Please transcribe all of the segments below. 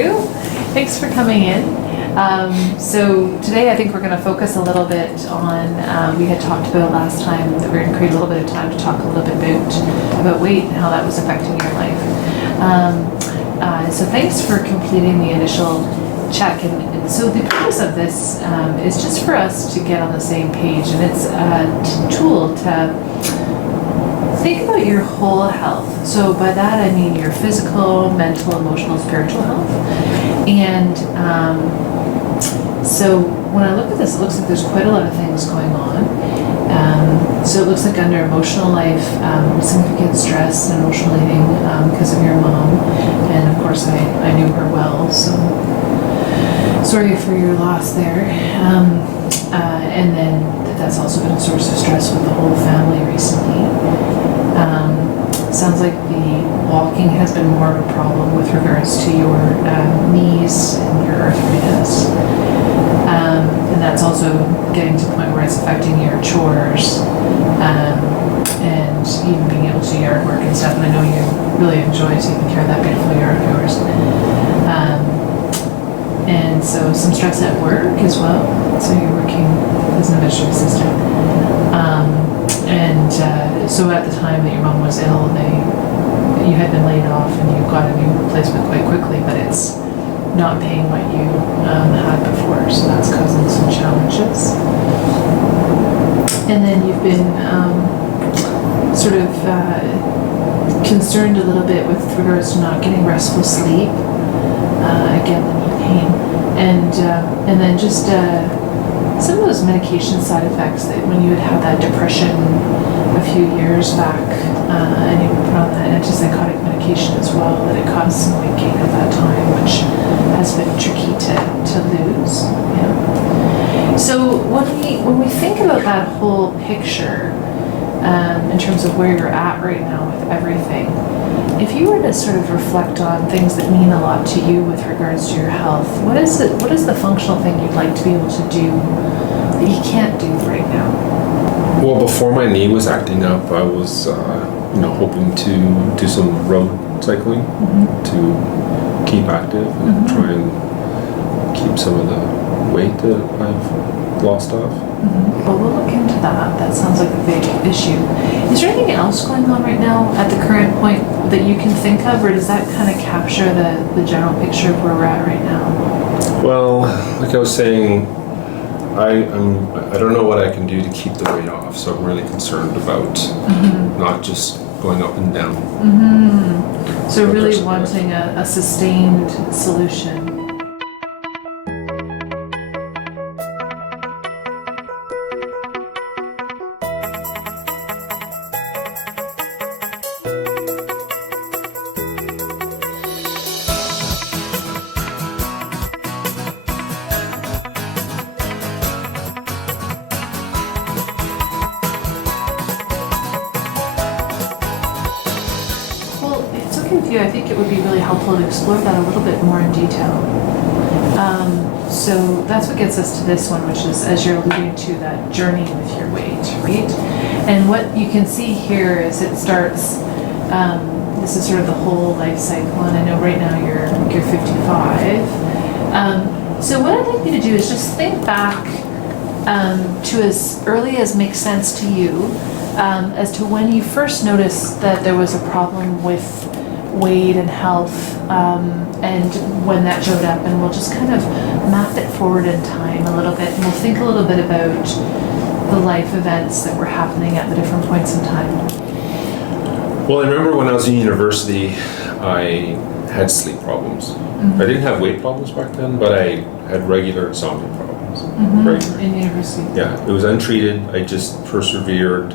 you. Thanks for coming in. So today I think we're going to focus a little bit on, we had talked about last time that we're going to create a little bit of time to talk a little bit about weight and how that was affecting your life. So thanks for completing the initial check. And so the purpose of this is just for us to get on the same page, and it's a tool to think about your whole health. So by that I mean your physical, mental, emotional, spiritual health. And so when I look at this, it looks like there's quite a lot of things going on. So it looks like under emotional life, significant stress and emotional eating because of your mom. And of course I knew her well, so sorry for your loss there. And then that's also been a source of stress with the whole family recently. Sounds like the walking has been more of a problem with regards to your knees and your arthritis. And that's also getting to the point where it's affecting your chores and even being able to do yard work and stuff. And I know you really enjoy taking care of that beautiful yard of yours. And so some stress at work as well. So you're working as an administrative assistant. So at the time that your mom was ill, you had been laid off and you got a new replacement quite quickly, but it's not paying what you had before, so that's causing some challenges. And then you've been sort of concerned a little bit with regards to not getting restful sleep, again, the knee pain, and then just some of those medication side effects that when you had that depression a few years back, and you were put on that antipsychotic medication as well, that it caused some weight gain at that time, which has been tricky to lose. Yeah. So when we think about that whole picture, in terms of where you're at right now with everything, if you were to sort of reflect on things that mean a lot to you with regards to your health, what is the functional thing you'd like to be able to do that you can't do right now? Well, before my knee was acting up, I was, hoping to do some road cycling to keep active and try and keep some of the weight that I've lost off. Well, we'll look into that. That sounds like a big issue. Is there anything else going on right now at the current point that you can think of, or does that kind of capture the general picture of where we're at right now? Well, like I was saying, I don't know what I can do to keep the weight off, so I'm really concerned about not just going up and down. So really wanting a sustained solution. With you, I think it would be really helpful to explore that a little bit more in detail. So that's what gets us to this one, which is, as you're alluding to, that journey with your weight, right? And what you can see here is it starts, this is sort of the whole life cycle, and I know right now you're 55. So what I'd like you to do is just think back to as early as makes sense to you, as to when you first noticed that there was a problem with weight and health, and when that showed up, and we'll just kind of map it forward in time a little bit, and we'll think a little bit about the life events that were happening at the different points in time. Well, I remember when I was in university, I had sleep problems. I didn't have weight problems back then, but I had regular insomnia problems. In university? Yeah, it was untreated. I just persevered.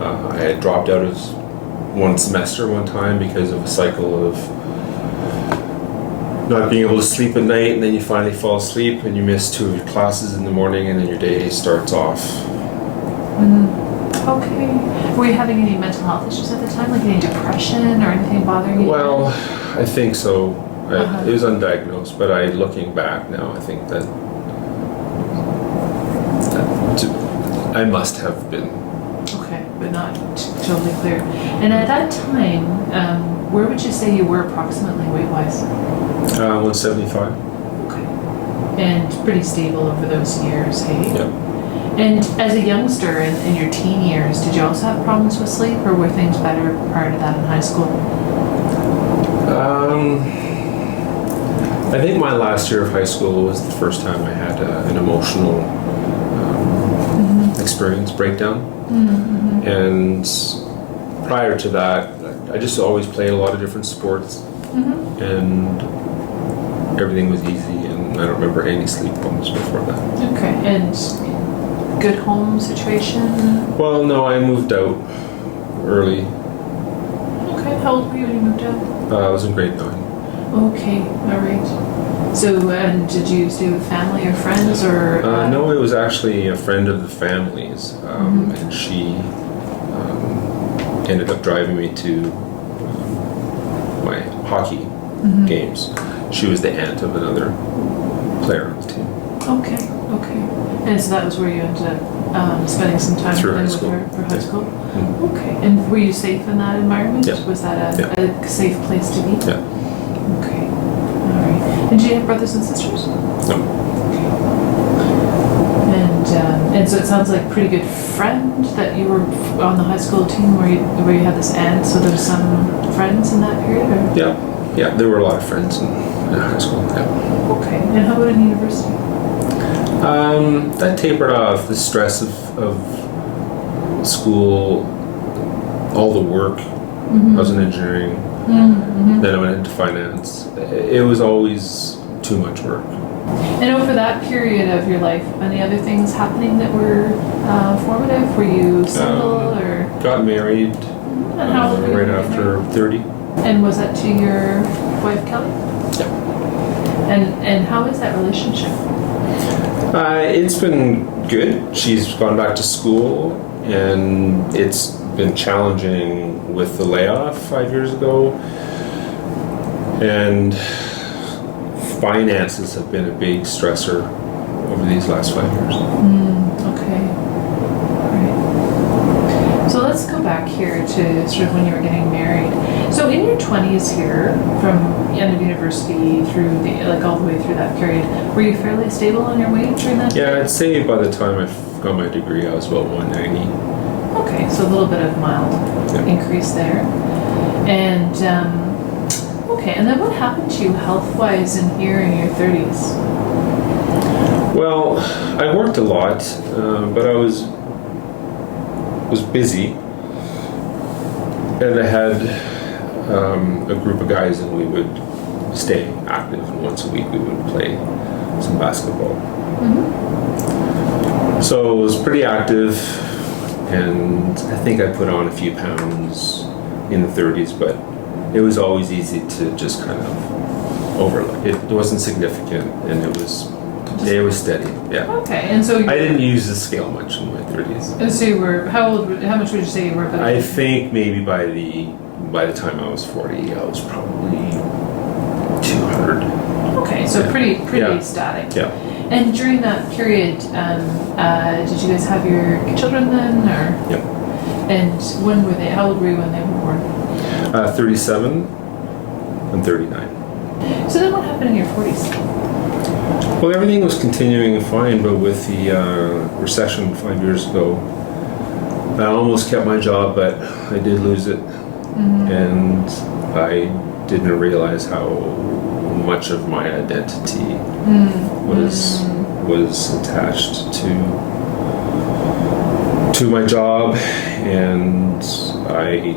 I had dropped out of one semester one time because of a cycle of not being able to sleep at night, and then you finally fall asleep and you miss 2 of your classes in the morning, and then your day starts off. Okay. Were you having any mental health issues at the time, like any depression or anything bothering you? Well, I think so. It was undiagnosed, but looking back now, I think that I must have been. Okay, but not totally clear. And at that time, where would you say you were approximately weight-wise? 175. Okay. And pretty stable over those years, hey? Yeah. And as a youngster in your teen years, did you also have problems with sleep, or were things better prior to that in high school? I think my last year of high school was the first time I had an emotional experience breakdown. Mm-hmm. And prior to that, I just always played a lot of different sports, Mm-hmm. and everything was easy, and I don't remember any sleep problems before that. Okay. And good home situation? Well, no, I moved out early. Okay. How old were you when you moved out? I was in grade 9. Okay. All right. So, and did you stay with family or friends, or? No, it was actually a friend of the family's, and she ended up driving me to my hockey games. She was the aunt of another player on the team. Okay. Okay. And so that was where you ended up spending some time Through with high school. her for high Yeah. school. Mhm. Okay. And were you safe in that environment? Yeah. Was that Yeah. a safe place to be? Yeah. Okay. All right. And did you have brothers and sisters? No. Okay. And so it sounds like pretty good friend that you were on the high school team where you had this aunt. So there's some friends in that period, or? Yeah. Yeah, there were a lot of friends in high school. Yeah. Okay. And how about in university? That tapered off. The stress of school, all the work. I was in engineering. Mm-hmm. Then I went into finance. It was always too much work. And over that period of your life, any other things happening that were formative? Were you single or? Got married And how old were you right when you after married? 30. And was that to your wife Kelly? Yeah. And how is that relationship? It's been good. She's gone back to school, and it's been challenging with the layoff 5 years ago. And finances have been a big stressor over these last 5 years. Okay. All right. So let's go back here to sort of when you were getting married. So in your 20s here, from end of university through all the way through that period, were you fairly stable on your weight during that? Yeah, I'd say by the time I got my degree, I was about 190. Okay, so a little bit of mild increase there. And okay, and then what happened to you health-wise in here in your 30s? Well, I worked a lot, but I was busy, and I had a group of guys, and we would stay active. And once a week, we would play some basketball. So I was pretty active, and I think I put on a few pounds in the 30s, but it was always easy to just kind of overlook. It wasn't significant, and it was steady. Yeah. Okay, and so I didn't use the scale much in my 30s. And so you were how much would you say you were? I think maybe by the time I was 40, I was probably 200. Okay, so Yeah. pretty Yeah. static. Yeah. And during that period, did you guys have your children then, or? Yep. And when were they? How old were you when they were born? 37 and 39. So then, what happened in your 40s? Well, everything was continuing fine, but with the recession 5 years ago, I almost kept my job, but I did lose it. And I didn't realize how much of my identity was attached to my job, and I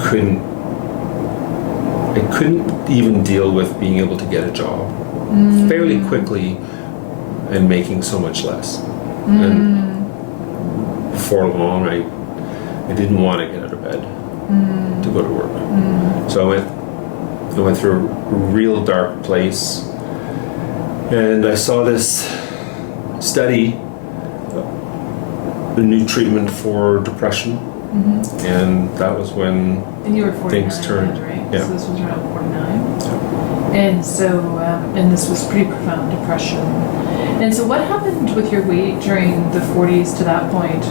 couldn't even deal with being able to get a job fairly quickly and making so much less. And before long, I didn't want to get out of bed to go to work. So I went through a real dark place, and I saw this study, a new treatment for depression, and that was when And you were 49, things turned. right? Yeah. So this was around 49. And so, and this was pretty profound depression. And so, what happened with your weight during the 40s to that point?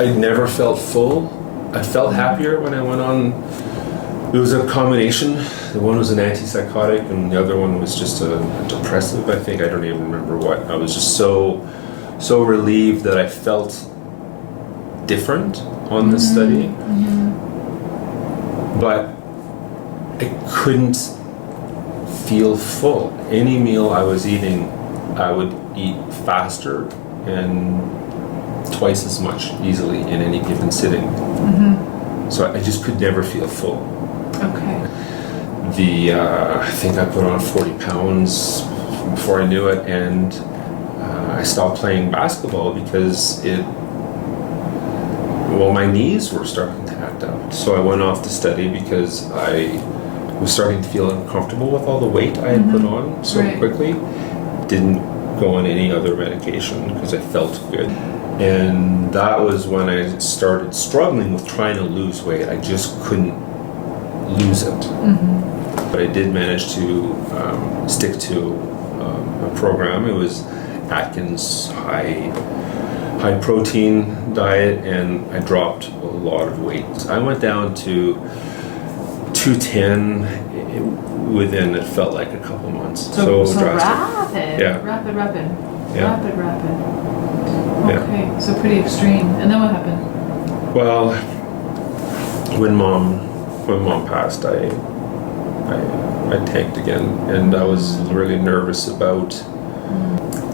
I never felt full. I felt happier when I went on It was a combination. The one was an antipsychotic, and the other one was just a depressive. I think I don't even remember what. I was just so relieved that I felt different on this study, but I couldn't feel full. Any meal I was eating, I would eat faster and twice as much easily in any given sitting. So I just could never feel full. Okay. I think I put on 40 pounds before I knew it, and I stopped playing basketball because my knees were starting to act up. So I went off to study because I was starting to feel uncomfortable with all the weight I had put on so quickly. Didn't go on any other medication because I felt good. And that was when I started struggling with trying to lose weight. I just couldn't lose it. But I did manage to stick to a program. It was Atkins high protein diet, and I dropped a lot of weight. I went down to 210 within, it felt like, a couple months. So drastic. Rapid. Yeah. Rapid. Yeah. Rapid. Okay, so pretty extreme. And then what happened? Well, when mom passed, I tanked again, and I was really nervous about.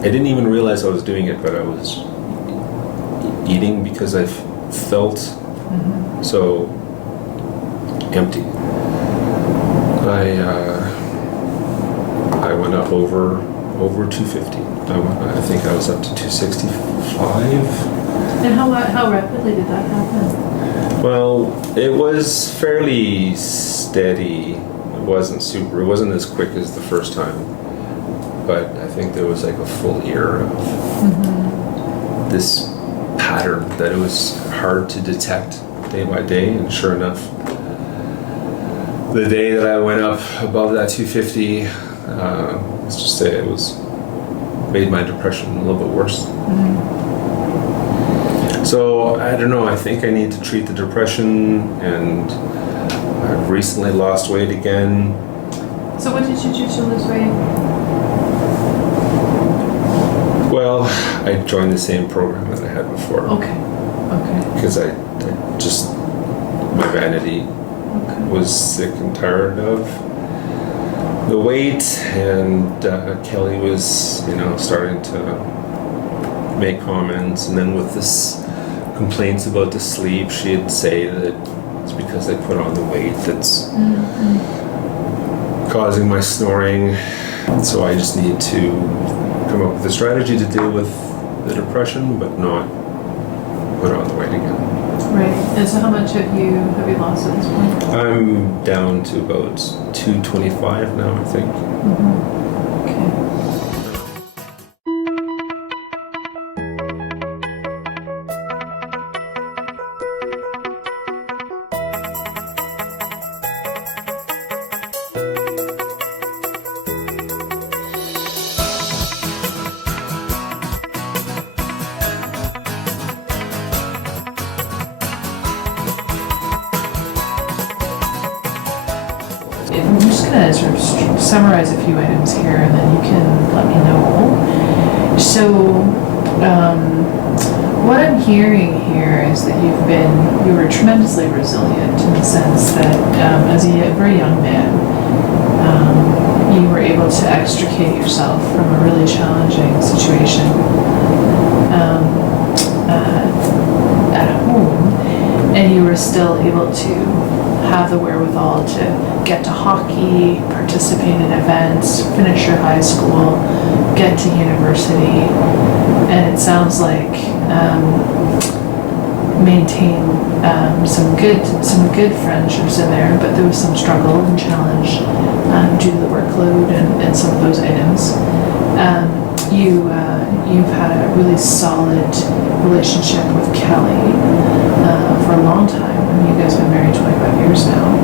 I didn't even realize I was doing it, but I was eating because I felt so empty. I went up over 250. I think I was up to 265. And how rapidly did that happen? Well, it was fairly steady. It wasn't as quick as the first time, but I think there was like a full year of this pattern that it was hard to detect day by day. And sure enough, the day that I went up above that 250, let's just say it made my depression a little bit worse. So I don't know, I think I need to treat the depression, and I've recently lost weight again. So what did you do to lose weight? Well, I joined the same program that I had before. Okay. Because I just, my vanity was sick and tired of the weight, and Kelly was, starting to make comments, and then with this complaints about the sleep, she'd say that it's because I put on the weight that's causing my snoring. So I just need to come up with a strategy to deal with the depression, but not put on the weight again. Right. And so how much have you lost at this point? I'm down to about 225 now, I think. Okay. I'm just going to sort of summarize a few items here, and then you can let me know. So, what I'm hearing here is that you were tremendously resilient in the sense that as a very young man, you were able to extricate yourself from a really challenging situation at home, and you were still able to have the wherewithal to get to hockey, participate in events, finish your high school, get to university, and it sounds like maintain some good friendships in there, but there was some struggle and challenge due to the workload and some of those items. You've had a really solid relationship with Kelly for a long time. I mean, you guys have been married 25 years now.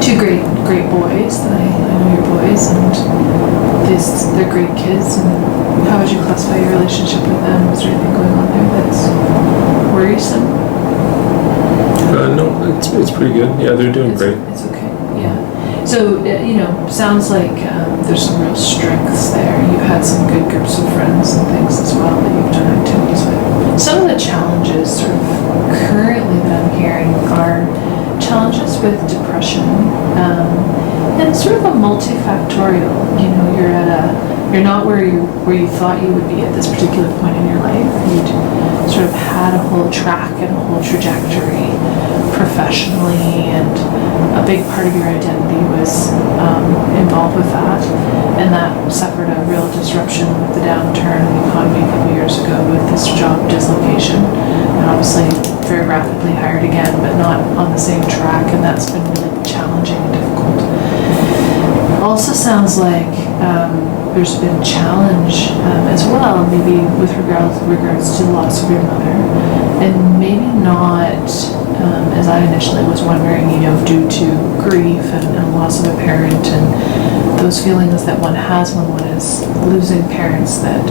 Two great boys. I know your boys, and they're great kids. And how would you classify your relationship with them? Was there anything going on there that's worrisome? No, It's pretty good. Yeah, they're doing It's, great. it's okay, yeah. So, sounds like there's some real strengths there. You've had some good groups of friends and things as well that you've done activities with. Some of the challenges sort of currently that I'm hearing are challenges with depression, and sort of a multifactorial. You're not where you thought you would be at this particular point in your life. You'd sort of had a whole track and a whole trajectory professionally, and a big part of your identity was involved with that, and that suffered a real disruption with the downturn in the economy a couple years ago with this job dislocation, and obviously very rapidly hired again, but not on the same track, and that's been really challenging and difficult. Also sounds like there's been challenge as well, maybe with regards to the loss of your mother, and maybe not as I initially was wondering, due to grief and loss of a parent and those feelings that one has when one is losing parents, that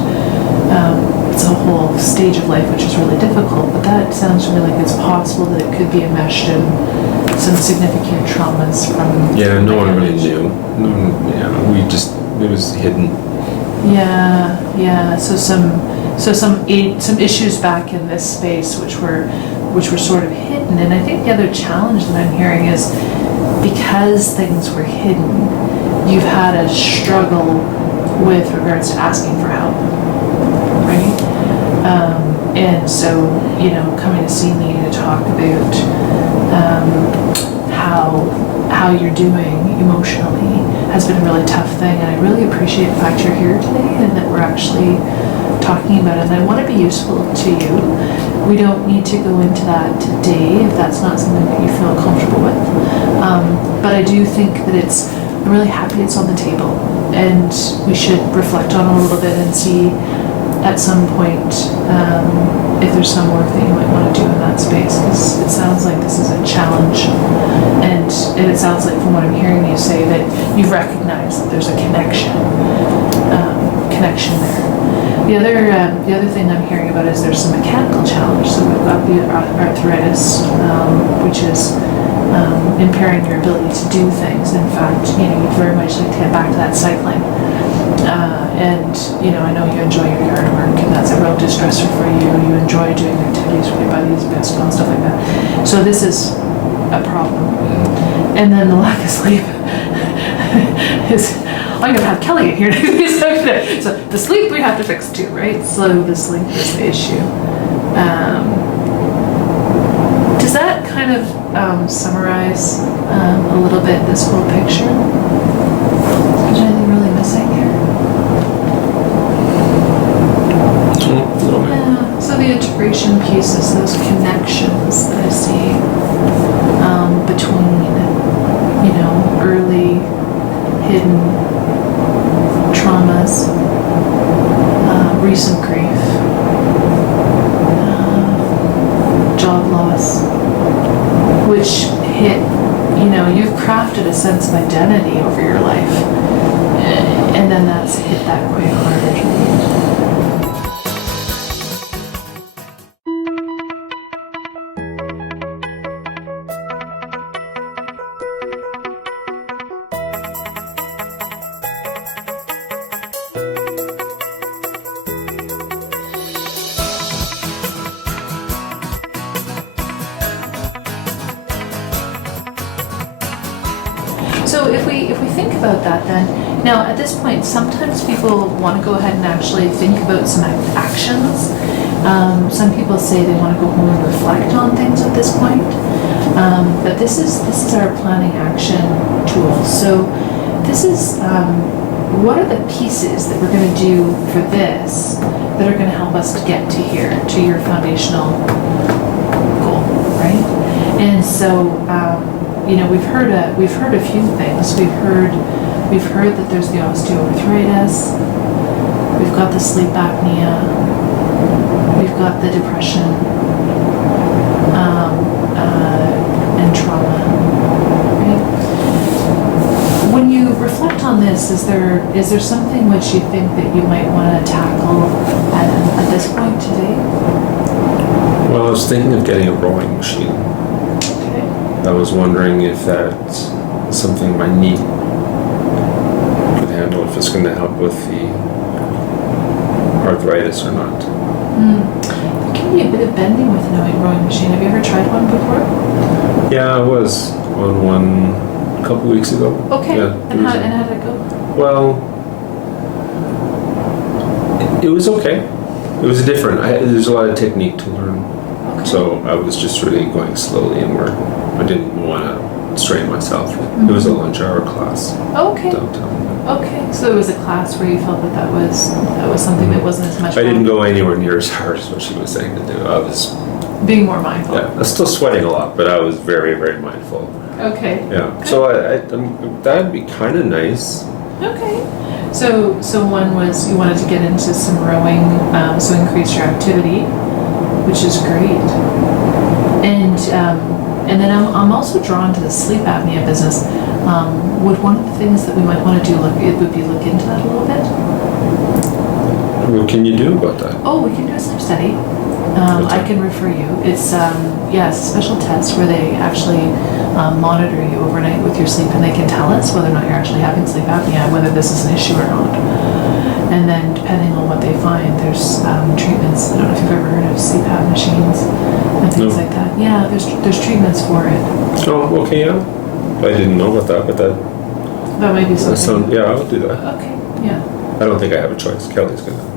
it's a whole stage of life which is really difficult. But that sounds to me like it's possible that it could be enmeshed in some significant traumas from. Yeah, no one really knew. It was hidden. Yeah. So some issues back in this space which were sort of hidden. And I think the other challenge that I'm hearing is because things were hidden, you've had a struggle with regards to asking for help, right? And so, coming to see me to talk about how you're doing emotionally has been a really tough thing. And I really appreciate the fact you're here today and that we're actually talking about it. And I want to be useful to you. We don't need to go into that today if that's not something that you feel comfortable with. But I do think that I'm really happy it's on the table, and we should reflect on it a little bit and see at some point if there's some work that you might want to do in that space, because it sounds like this is a challenge, and it sounds like from what I'm hearing you say that you've recognized that there's a connection there. The other thing I'm hearing about is there's some mechanical challenge. So we've got the arthritis, which is impairing your ability to do things. In fact, you'd very much like to get back to that cycling. And I know you enjoy your yard work, and that's a real distressor for you. You enjoy doing activities with your buddies, basketball, and stuff like that. So this is a problem. And then the lack of sleep is. I'm going to have Kelly in here to do something. So the sleep we have to fix too, right? So the sleep is the issue. Does that kind of summarize a little bit this whole picture? Is there anything really missing here? No. Yeah. So the integration pieces, those connections that I see between, early hidden traumas, recent grief, job loss, which hit, you've crafted a sense of identity over your life, and then that's hit that quite hard. So if we think about that then, now at this point, sometimes people want to go ahead and actually think about some actions. Some people say they want to go home and reflect on things at this point. But this is our planning action tool. So this is what are the pieces that we're going to do for this that are going to help us to get to here, to your foundational goal, right? And so we've heard a few things. We've heard that there's the osteoarthritis. We've got the sleep apnea. We've got the depression and trauma. Right? When you reflect on this, is there something which you think that you might want to tackle at this point today? Well, I was thinking of getting a rowing machine. Okay. I was wondering if that's something my knee could handle, if it's going to help with the arthritis or not. There can be a bit of bending with a rowing machine. Have you ever tried one before? Yeah, I was on one a couple weeks ago. Okay. Yeah, And how did it go? well, it was okay. It was different. There's a lot of technique to learn. Okay. So I was just really going slowly and where I didn't want to strain myself. It was a lunch hour class Okay. downtown. Okay. So it was a class where you felt that was something that wasn't as much. I didn't fun? go anywhere near as hard as what she was saying to do. I was, Being more mindful. yeah, I was still sweating a lot, but I was very, very mindful. Okay. Yeah. So that'd be kind of nice. Okay. So one was you wanted to get into some rowing, so increase your activity, which is great. And then I'm also drawn to the sleep apnea business. Would one of the things that we might want to do look into that a little bit? What can you do about that? Oh, we can do a sleep study. What's I that? can refer you. It's it's a special test where they actually monitor you overnight with your sleep, and they can tell us whether or not you're actually having sleep apnea, whether this is an issue or not. And then depending on what they find, there's treatments. I don't know if you've ever heard of CPAP machines and things No. like that. Yeah, there's treatments for it. Oh, okay, yeah. I didn't know about that, but that That might be something. yeah, I would do that. Okay. Yeah. I don't think I have a choice. Kelly's gonna.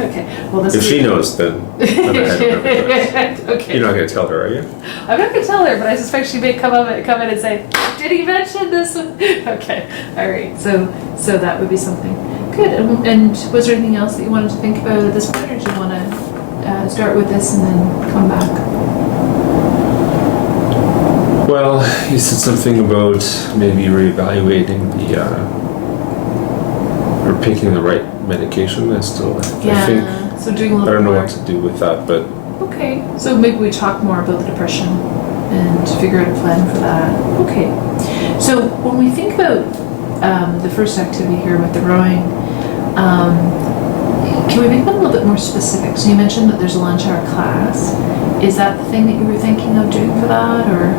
Okay. Well, this. If she knows, then I don't have a choice. Okay. You're not gonna tell her, are you? I'm not gonna tell her, but I suspect she may come in and say, "Did he mention this?" Okay, all right. So that would be something good. And was there anything else that you wanted to think about at this point, or do you want to start with this and then come back? Well, you said something about maybe reevaluating the or picking the right medication. I think So doing a I little don't know more. what to do with that, but Okay. So maybe we talk more about the depression and figure out a plan for that. Okay. So when we think about the first activity here with the rowing, can we make that a little bit more specific? So you mentioned that there's a lunch hour class. Is that the thing that you were thinking of doing for that, or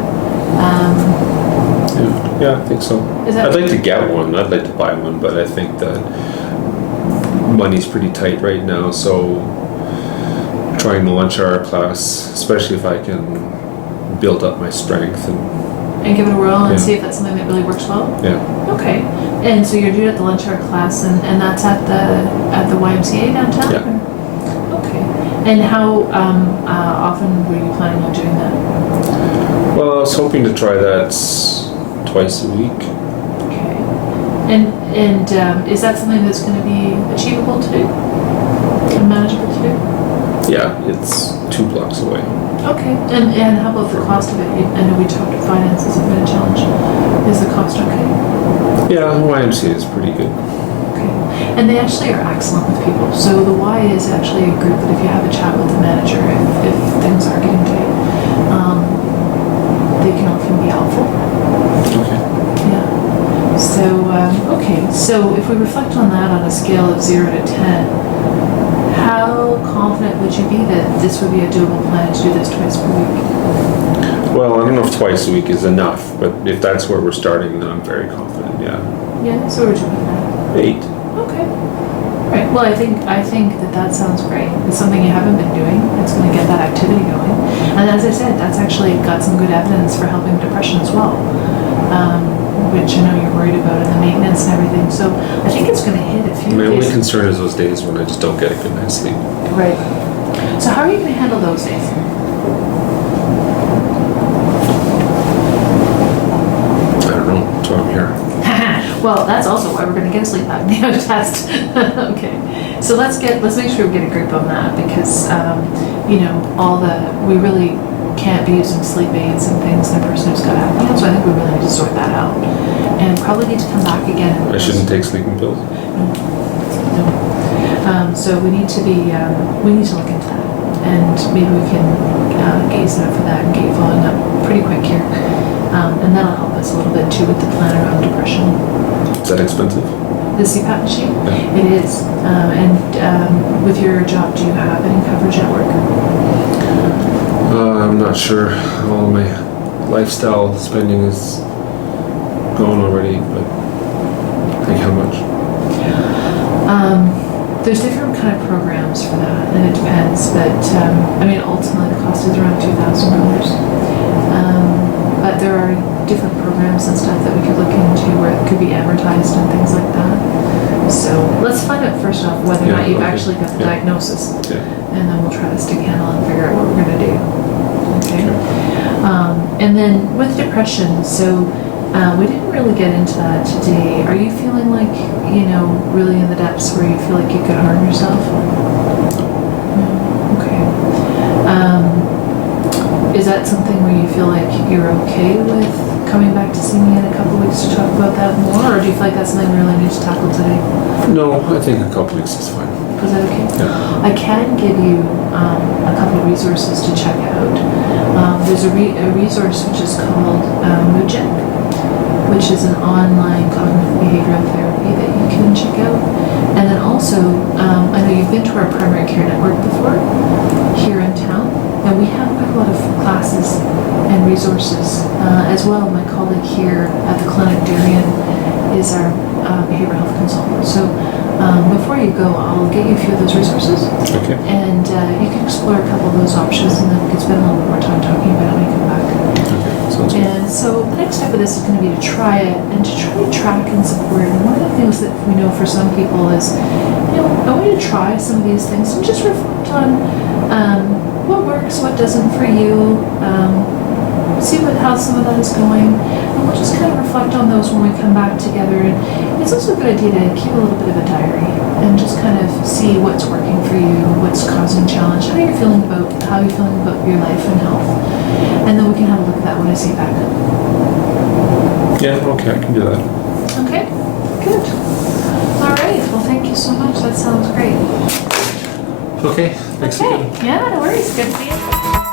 yeah, I think so. is that? I'd like to get one. I'd like to buy one, but I think that money's pretty tight right now. So trying the lunch hour class, especially if I can build up my strength And give it a whirl and Yeah. see if that's something that really works well. yeah. Okay. And so you're doing it at the lunch hour class, and that's at the YMCA downtown? Yeah. Or- Okay. And how often were you planning on doing that? Well, I was hoping to try that twice a week. Okay. And is that something that's going to be achievable to do? And manageable to do? Yeah, it's 2 blocks away. Okay. And how about the cost of it? I know we talked about finances have been a challenge. Is the cost okay? Yeah, YMCA is pretty good. Okay. And they actually are excellent with people. So the Y is actually a group that if you have a chat with the manager, if things are getting tight, they can often be helpful. Okay. Yeah. So, okay. So if we reflect on that on a scale of 0 to 10, how confident would you be that this would be a doable plan to do this twice per week? Well, I don't know if twice a week is enough, but if that's where we're starting, then I'm very confident. Yeah. Yeah. So would you put that? 8. Okay. Right. Well, I think that sounds great. It's something you haven't been doing. It's going to get that activity going. And as I said, that's actually got some good evidence for helping depression as well, which I know you're worried about, and the maintenance and everything. So I think it's going to hit a few My only cases. concern is those days when I just don't get a good night's sleep. Right. So how are you going to handle those days? I don't know. That's why I'm here. Well, that's also why we're going to get a sleep apnea test. Okay. So let's make sure we get a grip on that, because we really can't be using sleep aids and things in a person who's got apnea. So I think we really need to sort that out, and probably need to come back again. I shouldn't take sleeping pills. No. So we need to look into that, and maybe we can get you set up for that and get you following up pretty quick here, and that'll help us a little bit too with the plan around depression. Is that expensive? The CPAP machine? Yeah. It is. And with your job, do you have any coverage at work? I'm not sure. All my lifestyle spending is going already, but like how much? There's different kind of programs for that, and it depends. But I mean, ultimately, the cost is around $2,000. But there are different programs and stuff that we could look into where it could be advertised and things like that. So let's find out first off whether or Yeah, not you've okay. actually got the Yeah. diagnosis, Yeah. and then we'll try to stick a handle and figure out what we're gonna do. Okay. And then with depression, so we didn't really get into that today. Are you feeling like, you know, really in the depths where you feel like you could harm yourself? No. Okay. Is that something where you feel like you're okay with coming back to see me in a couple weeks to talk about that more, or do you feel like that's something we really need to tackle today? No, I think a couple weeks is fine. Is that okay? Yeah. I can give you a couple of resources to check out. There's a resource which is called MUJEC, which is an online cognitive behavioral therapy that you can check out. And then also, I know you've been to our primary care network before here in town, and we have quite a lot of classes and resources as well. My colleague here at the clinic, Darian, is our behavioral health consultant. So before you go, I'll get you a few of those resources, Okay. and you can explore a couple of those options, and then we can spend a little bit more time talking about it when you come back. Okay. Sounds good. And so the next step of this is going to be to try it and to try to track and support. And one of the things that we know for some people is, you know, I want you to try some of these things and just reflect on what works, what doesn't for you. See how some of that is going, and we'll just kind of reflect on those when we come back together. And it's also a good idea to keep a little bit of a diary and just kind of see what's working for you, what's causing challenge, how you're feeling about your life and health, and then we can have a look at that when I see you back. Yeah, okay, I can do that. Okay, good. All right. Well, thank you so much. That sounds great. Okay, thanks again. Yeah, no worries. Good to see you.